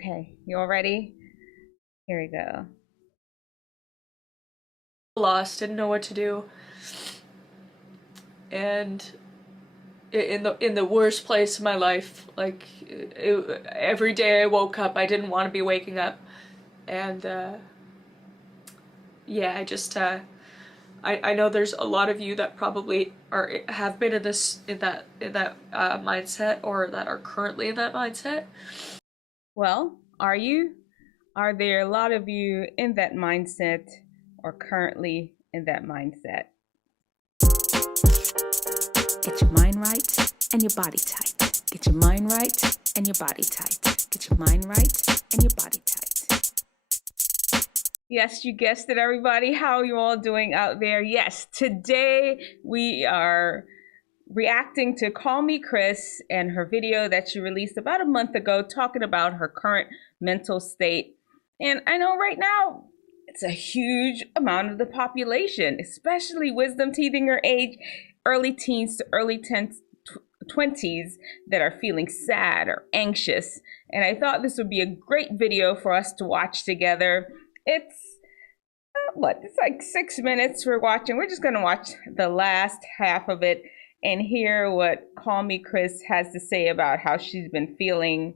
Okay, you all ready? Here we go. Lost, didn't know what to do, and in the worst place in my life. Like every day I woke up, I didn't want to be waking up, and yeah, I know there's a lot of you that probably have been in that mindset, or that are currently in that mindset. Well, are you? Are there a lot of you in that mindset or currently in that mindset? Get your mind right and your body tight. Get your mind right and your body tight. Get your mind right and your body tight. Yes, you guessed it, everybody. How are you all doing out there? Yes, today we are reacting to Kallmekris and her video that she released about a month ago talking about her current mental state. And I know right now it's a huge amount of the population, especially Wisdomteethinger age, early teens to early 20s, that are feeling sad or anxious. And I thought this would be a great video for us to watch together. It's it's like 6 minutes we're watching. We're just gonna watch the last half of it and hear what Kallmekris has to say about how she's been feeling.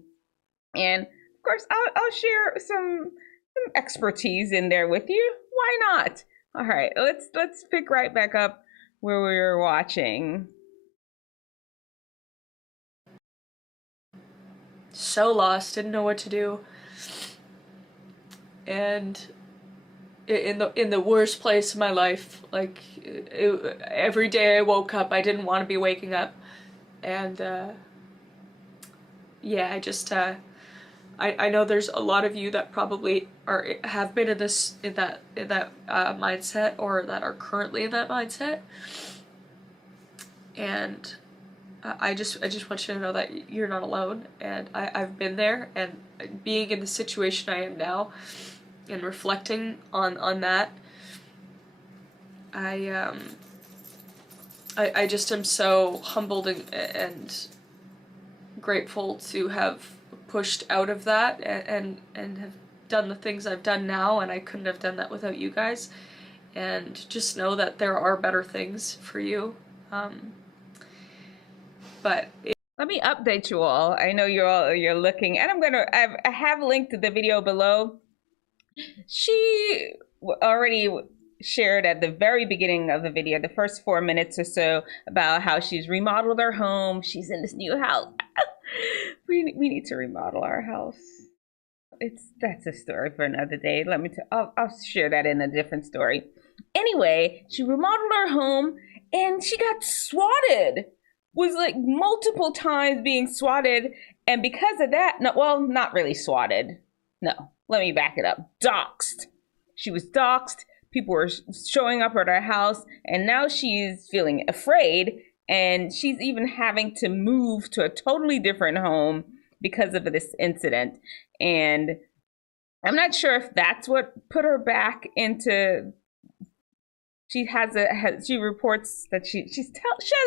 And of course, I'll share some expertise in there with you. Why not? All right, let's pick right back up where we were watching. So lost, didn't know what to do, and in the worst place in my life. Like every day I woke up, I didn't want to be waking up, and yeah, I know there's a lot of you that probably have been in that mindset, or that are currently in that mindset, and I just want you to know that you're not alone, and I've been there, and being in the situation I am now, and reflecting on that, I just am so humbled and grateful to have pushed out of that, and have done the things I've done now, and I couldn't have done that without you guys. And just know that there are better things for you. But let me update you all. I know you're looking, and I have linked to the video below. She already shared at the very beginning of the video, the first 4 minutes or so, about how she's remodeled her home. She's in this new house. we need to remodel our house. That's a story for another day. I'll share that in a different story. Anyway, she remodeled her home and she got swatted. Was like multiple times being swatted, and because of that, no, well, not really swatted. No, let me back it up. Doxed. She was doxed. People were showing up at her house, and now she's feeling afraid, and she's even having to move to a totally different home because of this incident. And I'm not sure if that's what put her back into. She reports that she says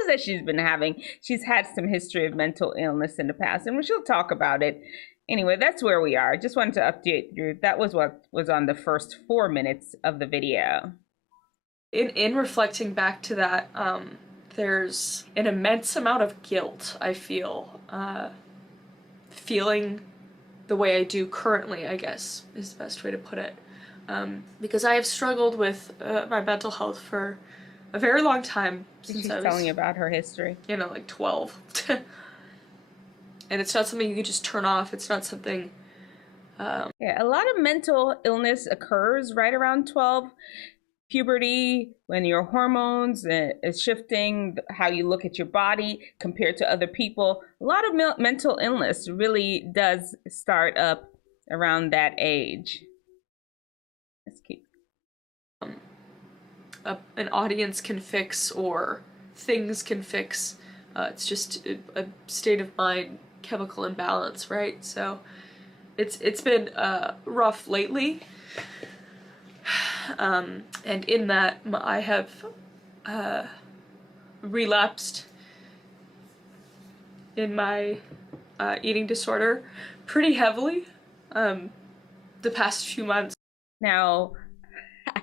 that she's had some history of mental illness in the past, and she'll talk about it. Anyway, that's where we are. Just wanted to update you. That was what was on the first 4 minutes of the video. in reflecting back to that, there's an immense amount of guilt I feel, feeling the way I do currently, I guess is the best way to put it. Because I have struggled with my mental health for a very long time. She's telling you about her history. Like 12. And it's not something you can just turn off. It's not something... Yeah, a lot of mental illness occurs right around 12. Puberty, when your hormones is shifting, how you look at your body compared to other people. A lot of mental illness really does start up around that age. Let's keep. An audience can fix, or things can fix. It's just a state of mind, chemical imbalance, right? So it's been rough lately. And in that, I have relapsed in my eating disorder pretty heavily. the past few months. Now,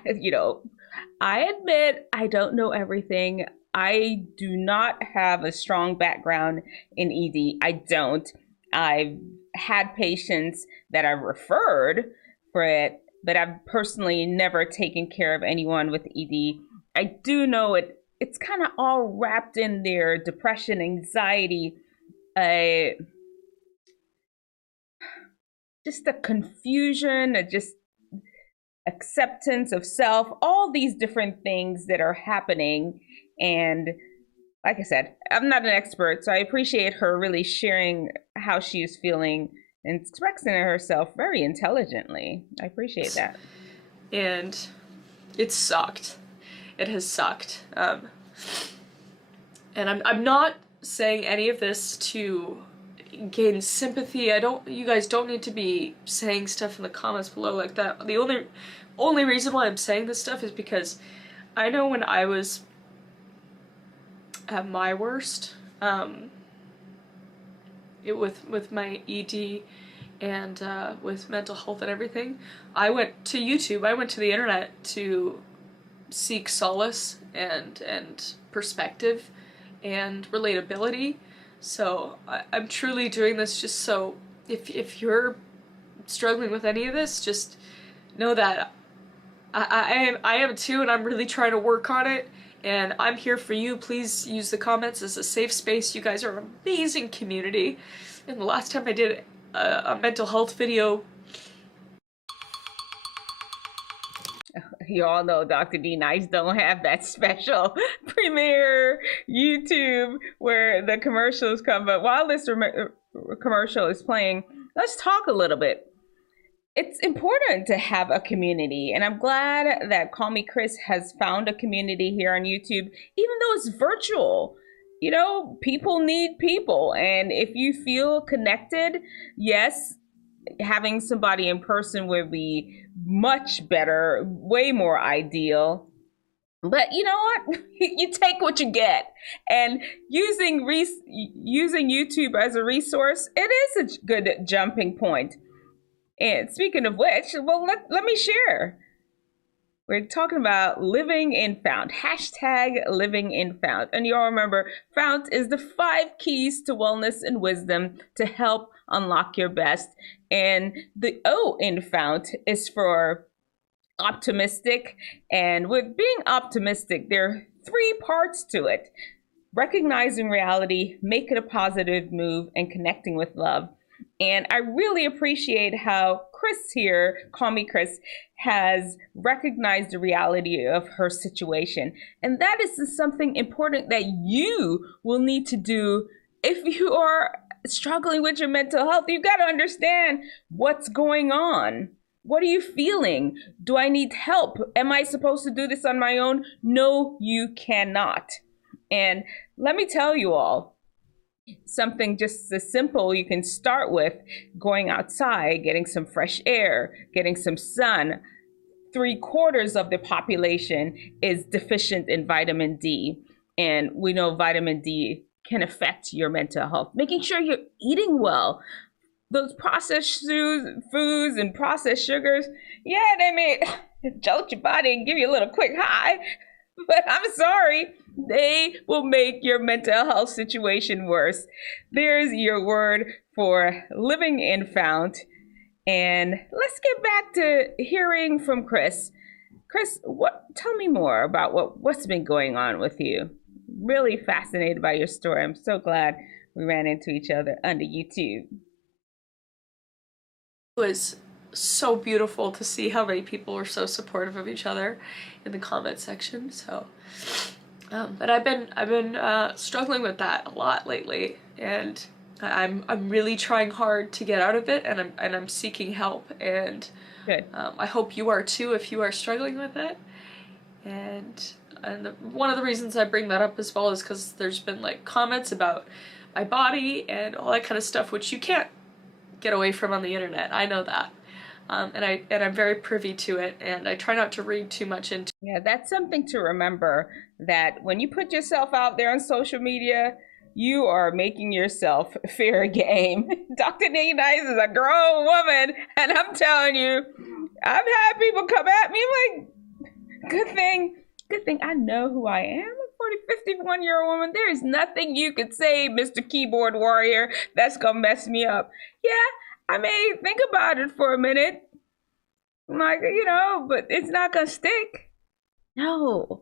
you know, I admit I don't know everything. I do not have a strong background in ED. I don't. I've had patients that I've referred for it, but I've personally never taken care of anyone with ED. I do know it's kind of all wrapped in there: depression, anxiety, just the confusion, just acceptance of self, all these different things that are happening. And like I said, I'm not an expert, so I appreciate her really sharing how she is feeling and expressing herself very intelligently. I appreciate that. And it sucked. It has sucked. And I'm not saying any of this to gain sympathy. You guys don't need to be saying stuff in the comments below like that. The only reason why I'm saying this stuff is because I know when I was at my worst, with my ED and with mental health and everything, I went to YouTube. I went to the internet to seek solace and perspective and relatability. So I'm truly doing this just so if you're struggling with any of this, just know that I am too, and I'm really trying to work on it, and I'm here for you. Please use the comments as a safe space. You guys are an amazing community. And the last time I did a mental health video, you all know Dr. D Nice don't have that special premiere YouTube where the commercials come, but while this commercial is playing, let's talk a little bit. It's important to have a community, and I'm glad that Kallmekris has found a community here on YouTube, even though it's virtual. You know, people need people, and if you feel connected, yes, having somebody in person would be much better, way more ideal. But you know what? You take what you get. And using YouTube as a resource, it is a good jumping point. And speaking of which, well, let me share. We're talking about living in Fount. Hashtag living in Fount. And you all remember, Fount is the 5 keys to wellness and wisdom to help unlock your best. And the O in Fount is for optimistic. And with being optimistic, there are 3 parts to it: recognizing reality, making a positive move, and connecting with love. And I really appreciate how Chris here, Kallmekris, has recognized the reality of her situation. And that is something important that you will need to do if you are struggling with your mental health. You've got to understand what's going on. What are you feeling? Do I need help? Am I supposed to do this on my own? No, you cannot. And let me tell you all, something just as simple you can start with: going outside, getting some fresh air, getting some sun. 3/4 of the population is deficient in vitamin D. And we know vitamin D can affect your mental health. Making sure you're eating well. Those processed foods and processed sugars, yeah, they may jolt your body and give you a little quick high, but I'm sorry, they will make your mental health situation worse. There's your word for living in Fount. And let's get back to hearing from Chris. Chris, tell me more about what's been going on with you. Really fascinated by your story. I'm so glad we ran into each other under YouTube. it was so beautiful to see how many people were so supportive of each other in the comment section. So, but I've been struggling with that a lot lately, and I'm really trying hard to get out of it, and I'm seeking help, and Good. I hope you are too if you are struggling with it. And one of the reasons I bring that up as well is because there's been like comments about my body and all that kind of stuff, which you can't get away from on the internet. I know that. And I'm very privy to it, and I try not to read too much into it. Yeah, that's something to remember, that when you put yourself out there on social media, you are making yourself fair game. Dr. D Nice is a grown woman, and I'm telling you, I've had people come at me like, good thing I know who I am. A 51-year-old woman. There is nothing you could say, Mr. Keyboard Warrior, that's gonna mess me up. Yeah, I may think about it for a minute, like, you know, but it's not gonna stick. No.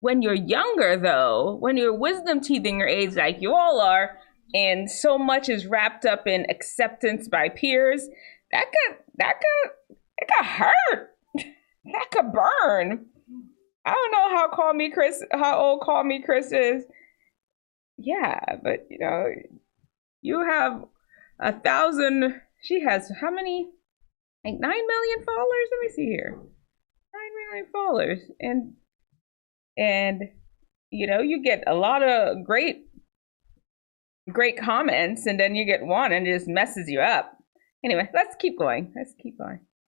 When you're younger, though, when you're wisdom teething your age like you all are, and so much is wrapped up in acceptance by peers, it could hurt. That could burn. I don't know how old Kallmekris is. Yeah, but you know, you have 1,000. She has how many? Like 9 million followers. Let me see here. 9 million followers, and you know, you get a lot of great comments, and then you get one and it just messes you up. Anyway, let's keep going.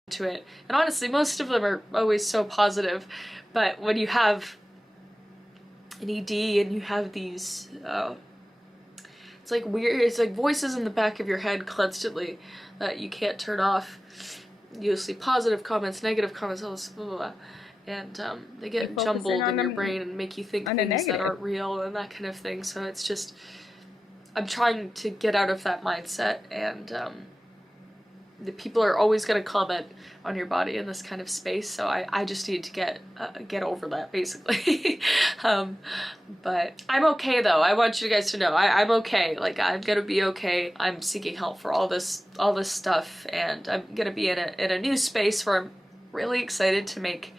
To it. And honestly, most of them are always so positive, but when you have an ED and you have these it's like weird, it's like voices in the back of your head constantly that you can't turn off. You'll see positive comments, negative comments, all this blah, blah, blah. And they get jumbled in your brain and make you think things that aren't real and that kind of thing. So it's just, I'm trying to get out of that mindset, and the people are always going to comment on your body in this kind of space, so I just need to get over that, basically. But I'm okay, though. I want you guys to know I'm okay. Like, I'm gonna be okay. I'm seeking help for all this stuff, and I'm gonna be in a new space where I'm really excited to make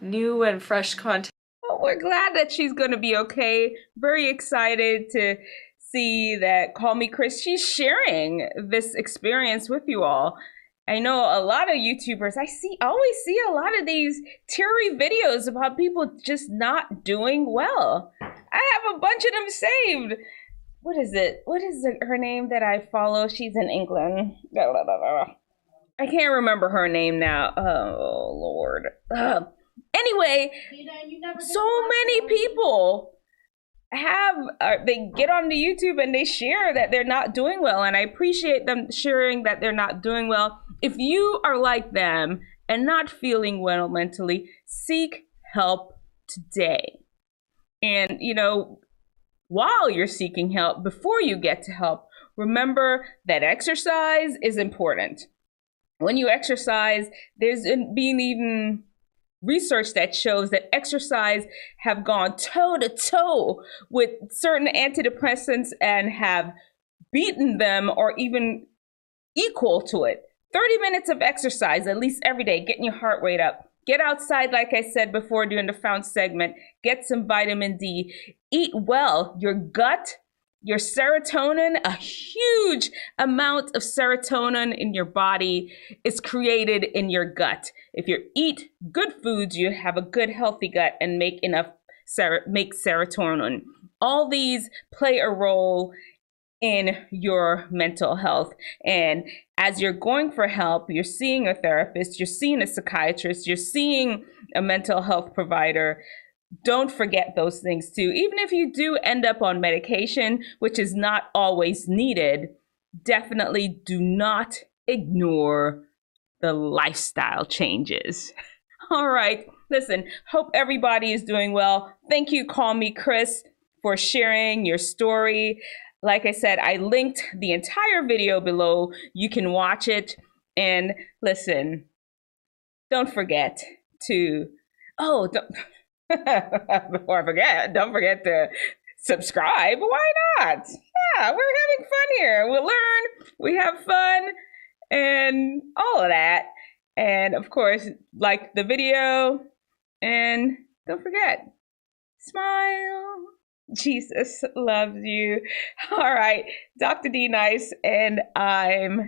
new and fresh content. Well, we're glad that she's gonna be okay. Very excited to see that Kallmekris, she's sharing this experience with you all. I know a lot of YouTubers, I always see a lot of these teary videos about people just not doing well. I have a bunch of them saved. What is her name that I follow? She's in England. I can't remember her name now. Oh, Lord. Anyway, so many people they get on the YouTube and they share that they're not doing well, and I appreciate them sharing that they're not doing well. If you are like them and not feeling well mentally, seek help today. And you know, while you're seeking help, before you get to help, remember that exercise is important. When you exercise, there's been even research that shows that exercise have gone toe to toe with certain antidepressants and have beaten them or even equal to it. 30 minutes of exercise at least every day, getting your heart rate up. Get outside, like I said before during the found segment. Get some vitamin D. Eat well. Your gut, your serotonin, a huge amount of serotonin in your body is created in your gut. If you eat good foods, you have a good, healthy gut and make serotonin. All these play a role in your mental health. And as you're going for help, you're seeing a therapist, you're seeing a psychiatrist, you're seeing a mental health provider, don't forget those things too. Even if you do end up on medication, which is not always needed, definitely do not ignore the lifestyle changes. All right, listen, hope everybody is doing well. Thank you, Kallmekris, for sharing your story. Like I said, I linked the entire video below. You can watch it. And listen, don't forget to, before I forget, don't forget to subscribe. Why not? Yeah, we're having fun here. We'll learn, we have fun, and all of that. And of course, like the video, and don't forget, smile. Jesus loves you. All right, Dr. D Nice, and I'm